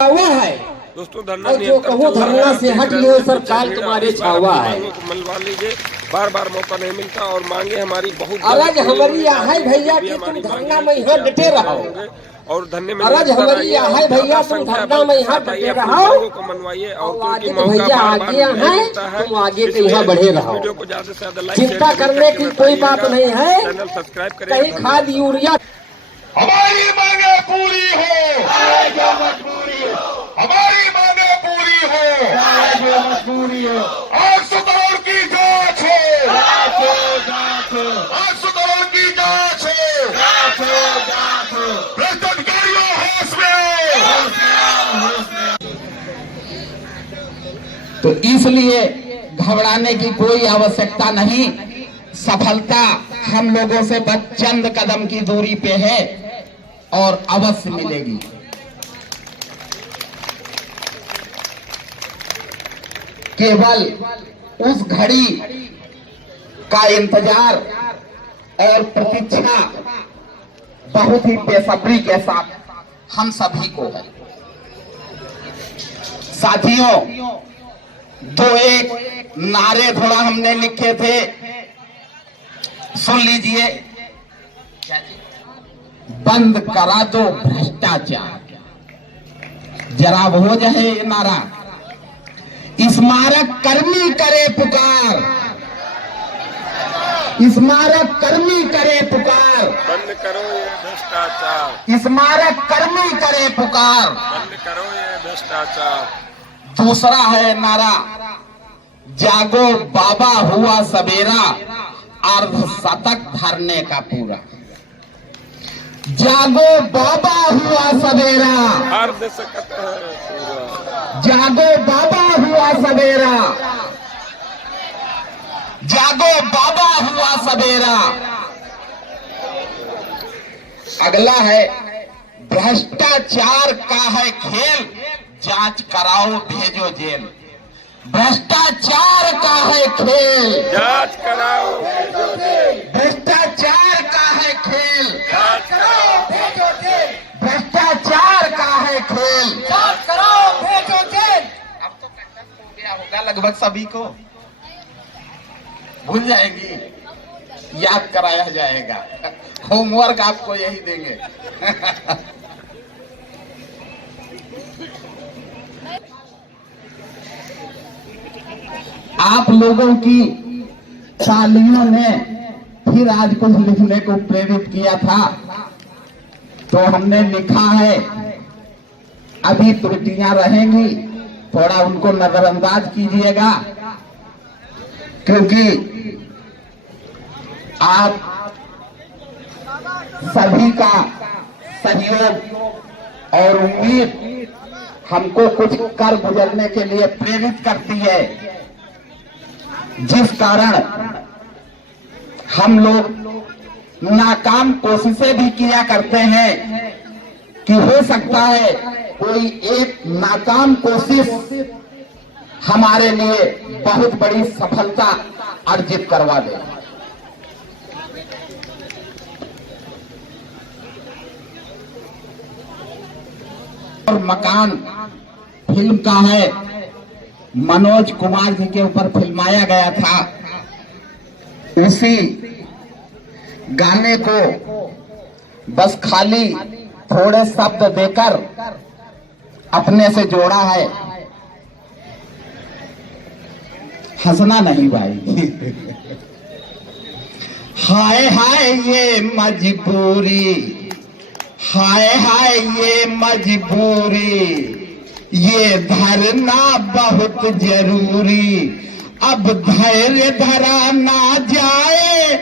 हुआ है दोस्तों, धरना और जो कहो धरना से हट गए सरकार तुम्हारे छावा है। मनवा लीजिए, बार बार मौका नहीं मिलता और मांगे हमारी बहुत अरज हमारी है भैया कि तुम धरना में यहाँ डटे रहो। और धन्य अरज हमारी है भैया तुम धरना में यहाँ डटे रहो को मनवाइए और और आगे तो भैया आगे हैं तुम आगे के यहाँ बढ़े रहो। वीडियो को ज्यादा से ज्यादा लाइक चिंता करने की कोई बात नहीं है। चैनल सब्सक्राइब कहीं करें। खाद यूरिया हमारी मांगे पूरी हो, जो मजबूरी हो, हमारी मांगे पूरी हो, जो मजबूरी हो। 800 करोड़ की जांच हो, 800 करोड़ की जांच हो, भ्रष्ट अधिकारियों होश में। तो इसलिए घबराने की कोई आवश्यकता नहीं। सफलता हम लोगों से बस चंद कदम की दूरी पे है और अवश्य मिलेगी। केवल उस घड़ी का इंतजार और प्रतीक्षा बहुत ही बेसब्री के साथ हम सभी को है। साथियों, दो एक नारे थोड़ा हमने लिखे थे, सुन लीजिए। बंद करा दो भ्रष्टाचार, जरा हो जाए ये नारा। स्मारक कर्मी करे पुकार, स्मारक कर्मी करे पुकार, बंद करो ये भ्रष्टाचार, स्मारक कर्मी करे पुकार। बंद करो ये भ्रष्टाचार। दूसरा है नारा, जागो बाबा हुआ सवेरा, अर्धशतक धरने का पूरा। जागो बाबा हुआ सवेरा, अर्धशतक है पूरा। जागो बाबा हुआ सवेरा, जागो बाबा हुआ सवेरा। अगला है, भ्रष्टाचार का है खेल, जांच कराओ भेजो जेल। भ्रष्टाचार का है खेल, जांच कराओ, भ्रष्टाचार का है खेल, जांच कराओ, भ्रष्टाचार का है खेल। अब तो कंडक्ट हो गया होगा लगभग सभी को, भूल जाएंगी, याद कराया जाएगा। होमवर्क आपको यही देंगे। आप लोगों की तालियों ने फिर आज कुछ लिखने को प्रेरित किया था, तो हमने लिखा है, अभी त्रुटियां रहेंगी, थोड़ा उनको नजरअंदाज कीजिएगा, क्योंकि आप सभी का सहयोग और उम्मीद हमको कुछ कर गुजरने के लिए प्रेरित करती है, जिस कारण हम लोग नाकाम कोशिशें भी किया करते हैं कि हो सकता है कोई एक नाकाम कोशिश हमारे लिए बहुत बड़ी सफलता अर्जित करवा दे। और मकान फिल्म का है, मनोज कुमार जी के ऊपर फिल्माया गया था। उसी गाने को बस खाली थोड़े शब्द देकर अपने से जोड़ा है। हंसना नहीं भाई। हाय हाय ये मजबूरी, हाय हाय ये मजबूरी, ये धरना बहुत जरूरी, अब धैर्य धरा ना जाए,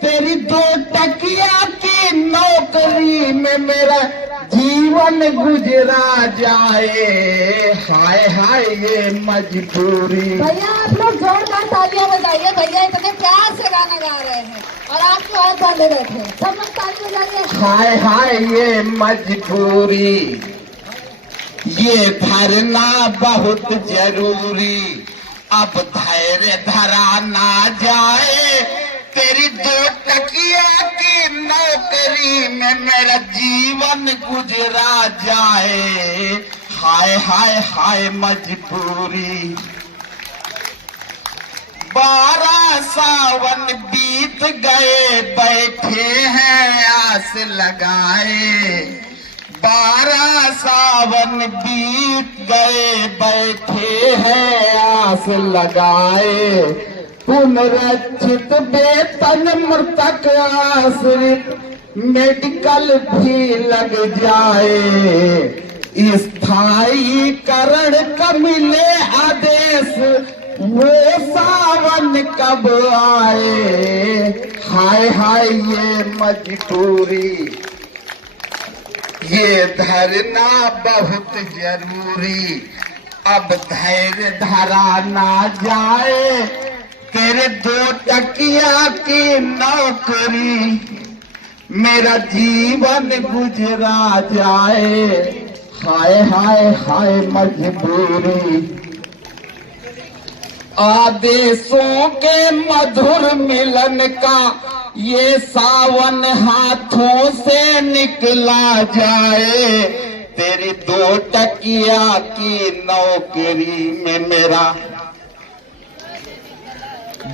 तेरी 2 टकिया की नौकरी में मेरा जीवन गुजरा जाए। हाय हाय ये मजबूरी। भैया आप लोग जोरदार तालियां बजाइए, भैया इतने प्यार से गाना गा रहे हैं और आपके हाथ बांधे बैठे हैं, सब लोग ताली बजाइए। हाय हाय ये मजबूरी, ये धरना बहुत जरूरी, अब धैर्य धरा ना जाए, तेरी 2 टकिया की नौकरी में मेरा जीवन गुजरा जाए। हाय हाय हाय मजबूरी। 12 सावन बीत गए बैठे हैं आस लगाए। 12 सावन बीत गए बैठे हैं आस लगाए। पुनरक्षित वेतन मृतक आश्रित मेडिकल भी लग जाए। स्थायीकरण का मिले आदेश वो सावन कब आए। हाय हाय ये मजबूरी, ये धरना बहुत जरूरी। अब धैर्य धरा ना जाए, तेरे 2 टकिया की नौकरी मेरा जीवन गुजरा जाए। हाय हाय हाय मजबूरी। आदेशों के मधुर मिलन का ये सावन हाथों से निकला जाए। तेरी 2 टकिया की नौकरी में मेरा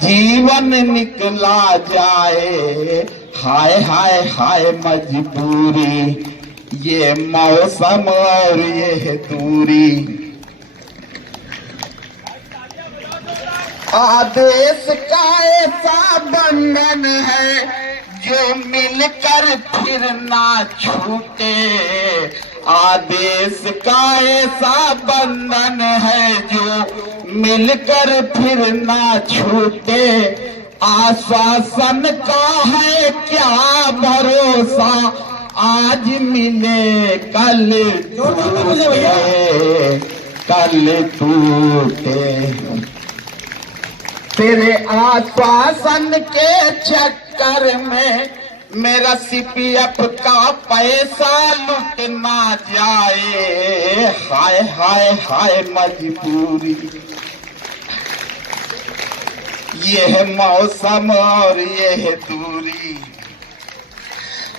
जीवन निकला जाए। हाय हाय हाय मजबूरी, ये मौसम और ये दूरी। आदेश का ऐसा बंधन है जो मिलकर फिर ना छूटे। आदेश का ऐसा बंधन है जो मिलकर फिर ना छूटे। आश्वासन का है क्या भरोसा, आज मिले कल टूटे। तेरे आश्वासन के चक्कर में मेरा सीपीएफ का पैसा लुट ना जाए। हाय हाय हाय मजबूरी, ये है मौसम और ये है दूरी।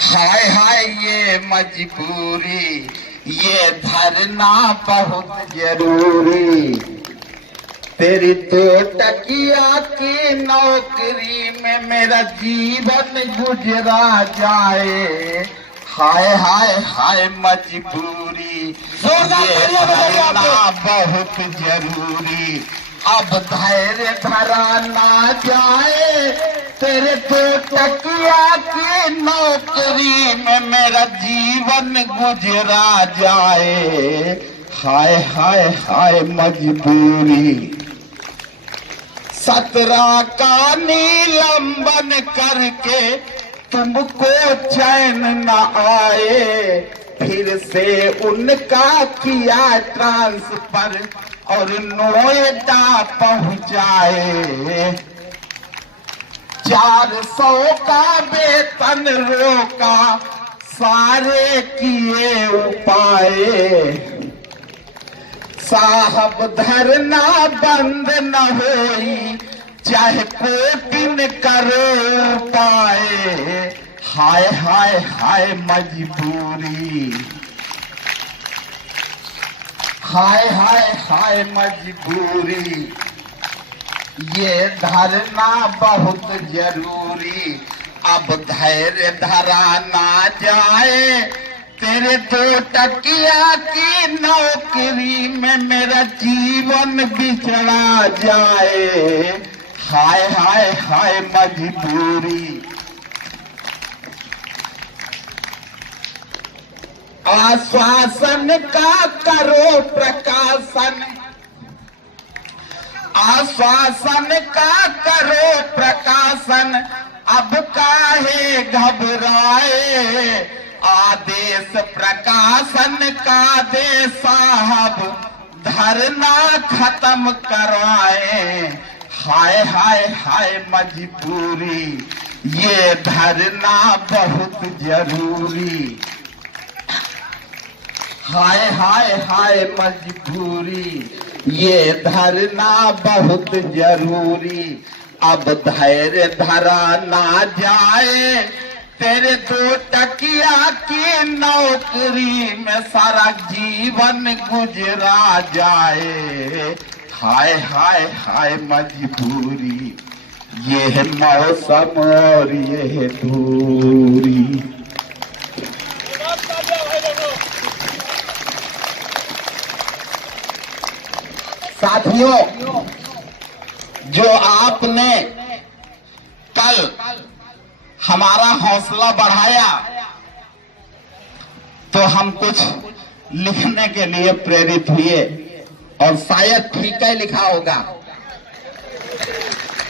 हाय हाय ये मजबूरी, ये धरना बहुत जरूरी। तेरी 2 टकिया की नौकरी में मेरा जीवन गुजरा जाए। हाय हाय हाय मजबूरी, ये धरना बहुत जरूरी। अब धैर्य धरा ना जाए, तेरे 2 टकिया की नौकरी में मेरा जीवन गुजरा जाए। हाय हाय हाय मजबूरी। 17 का निलंबन करके तुमको चैन न आए। फिर से उनका किया ट्रांसफर और नोएडा पहुंचाए। 400 का वेतन रोका, सारे किए उपाय। साहब धरना बंद न होई, चाहे कोटिन करो पाए। हाय हाय हाय मजबूरी, हाय हाय हाय मजबूरी। ये धरना बहुत जरूरी। अब धैर्य धरा ना जाए, तेरे 2 टकिया की नौकरी में मेरा जीवन बिछड़ा जाए। हाय हाय हाय मजबूरी। आश्वासन का करो प्रकाशन, आश्वासन का करो प्रकाशन। अब काहे घबराए, आदेश प्रकाशन का दे साहब, धरना खत्म करवाए। हाय हाय हाय मजबूरी, ये धरना बहुत जरूरी। हाय हाय हाय मजबूरी, ये धरना बहुत जरूरी। अब धैर्य धरा ना जाए, तेरे 2 टकिया की नौकरी में सारा जीवन गुजरा जाए। हाय हाय हाय मजबूरी, ये है मौसम और ये है दूरी। साथियों, जो आपने कल हमारा हौसला बढ़ाया तो हम कुछ लिखने के लिए प्रेरित हुए और शायद ठीक है लिखा होगा।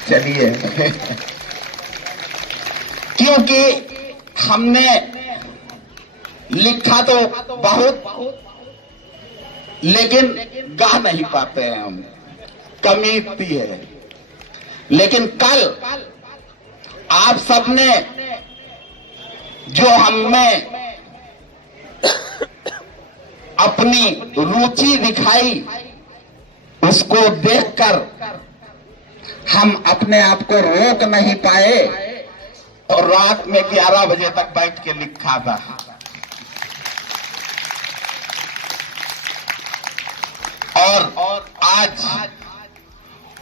चलिए क्योंकि हमने लिखा तो बहुत लेकिन गा नहीं पाते हैं हम, कमी इतनी है। लेकिन कल आप सबने जो हमें अपनी रुचि दिखाई उसको देखकर हम अपने आप को रोक नहीं पाए और रात में 11 बजे तक बैठ के लिखा था। और आज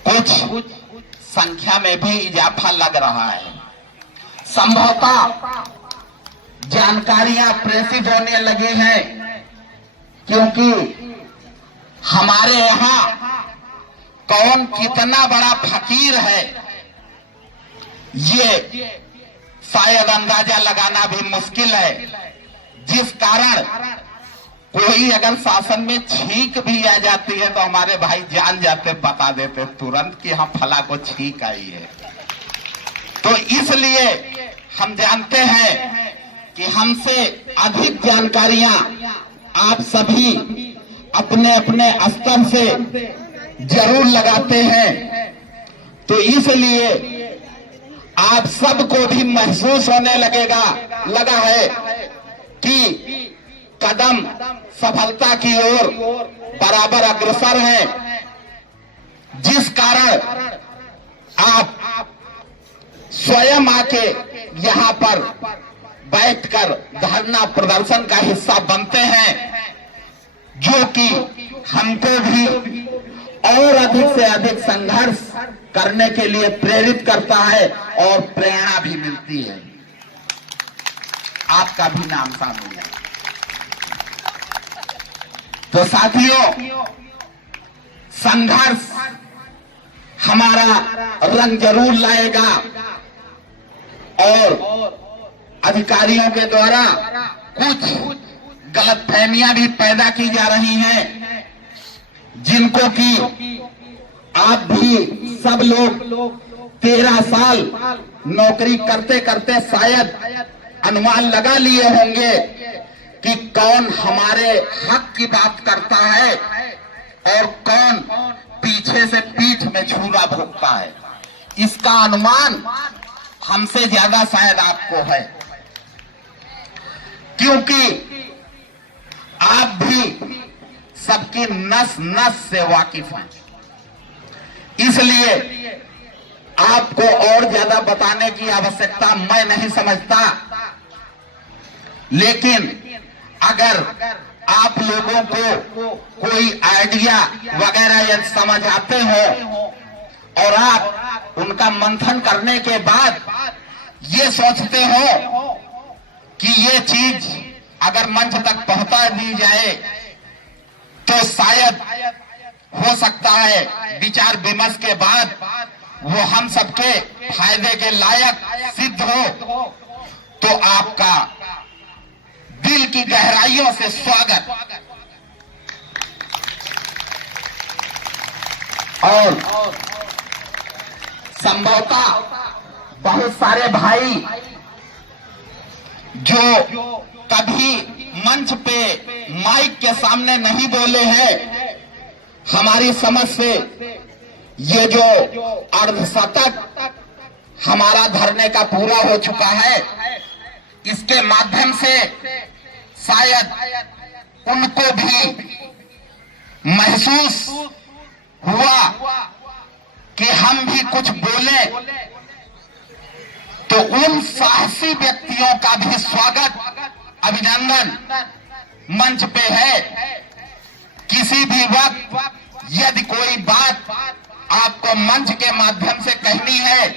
कुछ संख्या में भी इजाफा लग रहा है। संभवतः जानकारियां प्रेषित होने लगी हैं क्योंकि हमारे यहाँ कौन कितना बड़ा फकीर है ये शायद अंदाजा लगाना भी मुश्किल है। जिस कारण कोई अगर शासन में छींक भी आ जाती है तो हमारे भाई जान जाते, बता देते तुरंत कि हाँ फला को छींक आई है। तो इसलिए हम जानते हैं कि हमसे अधिक जानकारियां आप सभी अपने अपने स्तर से जरूर लगाते हैं। तो इसलिए आप सबको भी महसूस होने लगा है कि कदम सफलता की ओर बराबर अग्रसर है, जिस कारण आप स्वयं आके यहाँ पर बैठकर धरना प्रदर्शन का हिस्सा बनते हैं, जो कि हमको भी और अधिक से अधिक संघर्ष करने के लिए प्रेरित करता है और प्रेरणा भी मिलती है। आपका भी नाम शामिल है। तो साथियों, संघर्ष हमारा रंग जरूर लाएगा और अधिकारियों के द्वारा कुछ गलतफहमियां भी पैदा की जा रही हैं, जिनको कि आप भी सब लोग 13 साल नौकरी करते करते शायद अनुमान लगा लिए होंगे कि कौन हमारे हक की बात करता है और कौन पीछे से पीठ में छुरा भोगता है। इसका अनुमान हमसे ज्यादा शायद आपको है, क्योंकि आप भी सबकी नस नस से वाकिफ हैं। इसलिए आपको और ज्यादा बताने की आवश्यकता मैं नहीं समझता। लेकिन अगर आप लोगों को कोई आइडिया वगैरह यदि समझ आते हो और आप उनका मंथन करने के बाद ये सोचते हो कि ये चीज अगर मंच तक पहुंचा दी जाए तो शायद हो सकता है विचार विमर्श के बाद वो हम सबके फायदे के लायक सिद्ध हो, तो आपका दिल की गहराइयों से स्वागत। और संभवतः बहुत सारे भाई जो कभी मंच पे माइक के सामने नहीं बोले हैं, हमारी समझ से ये जो अर्धशतक हमारा धरने का पूरा हो चुका है, इसके माध्यम से शायद उनको भी महसूस हुआ कि हम भी कुछ बोले तो उन साहसी व्यक्तियों का भी स्वागत, अभिनंदन मंच पे है। किसी भी वक्त यदि कोई बात आपको मंच के माध्यम से कहनी है,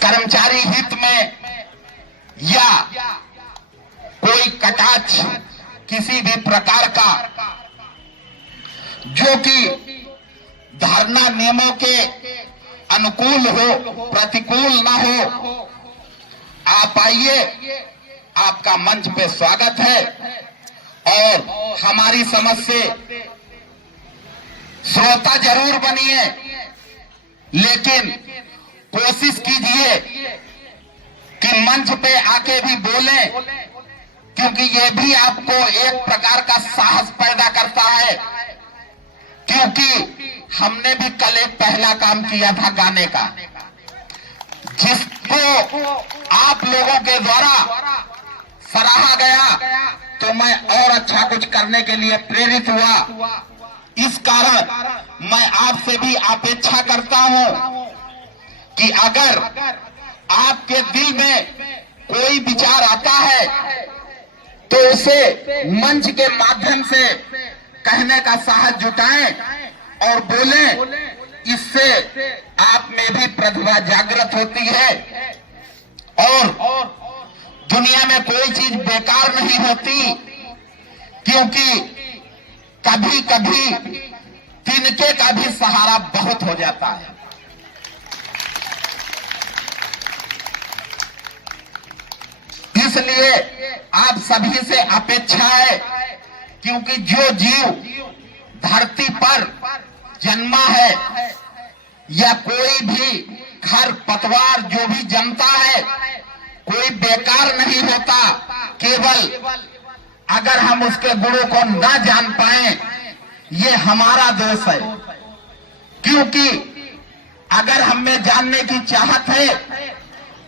कर्मचारी हित में या कोई कटाक्ष किसी भी प्रकार का जो कि धरना नियमों के अनुकूल हो, प्रतिकूल ना हो, आप आइए, आपका मंच पे स्वागत है। और हमारी समझ से श्रोता जरूर बनिए, लेकिन कोशिश कीजिए कि मंच पे आके भी बोलें, क्योंकि ये भी आपको एक प्रकार का साहस पैदा करता है। क्योंकि हमने भी कल एक पहला काम किया था गाने का, जिसको आप लोगों के द्वारा सराहा गया, तो मैं और अच्छा कुछ करने के लिए प्रेरित हुआ। इस कारण मैं आपसे भी अपेक्षा करता हूं कि अगर आपके दिल में कोई विचार आता है तो उसे मंच के माध्यम से कहने का साहस जुटाएं और बोलें। इससे आप में भी प्रतिभा जागृत होती है और दुनिया में कोई चीज बेकार नहीं होती, क्योंकि कभी कभी तिनके का भी सहारा बहुत हो जाता है। इसलिए आप सभी से अपेक्षा है, क्योंकि जो जीव धरती पर जन्मा है या कोई भी खर पतवार जो भी जमता है, कोई बेकार नहीं होता। केवल अगर हम उसके गुणों को न जान पाए, ये हमारा दोष है। क्योंकि अगर हमें जानने की चाहत है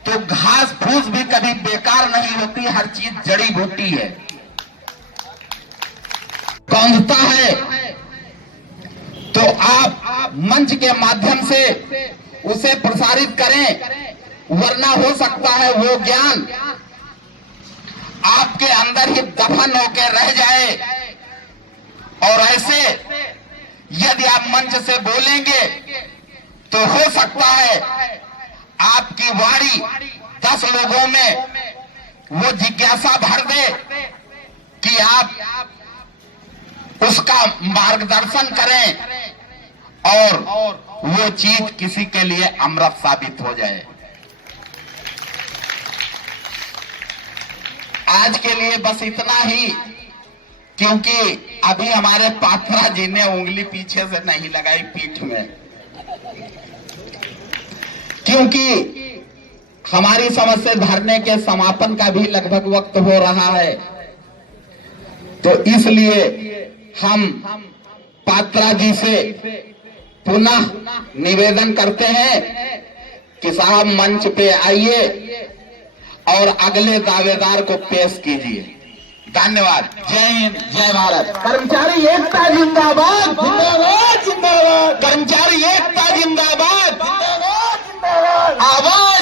तो घास फूस भी कभी बेकार नहीं होती, हर चीज जड़ी बूटी है, कौंधता है। तो आप मंच के माध्यम से उसे प्रसारित करें, वरना हो सकता है वो ज्ञान आपके अंदर ही दफन होकर रह जाए। और ऐसे यदि आप मंच से बोलेंगे तो हो सकता है आपकी वाणी 10 लोगों में वो जिज्ञासा भर दे कि आप उसका मार्गदर्शन करें और वो चीज किसी के लिए अमृत साबित हो जाए। आज के लिए बस इतना ही, क्योंकि अभी हमारे पात्रा जी ने उंगली पीछे से नहीं लगाई पीठ में, क्योंकि हमारी समझ से धरने के समापन का भी लगभग वक्त हो रहा है। तो इसलिए हम पात्रा जी से पुनः निवेदन करते हैं कि साहब मंच पे आइए और अगले दावेदार को पेश कीजिए। धन्यवाद। जय हिंद, जय भारत। कर्मचारी एकता जिंदाबाद, जिंदाबाद, जिंदाबाद। कर्मचारी एकता जिंदाबाद, जिंदाबाद, जिंदाबाद। आवाज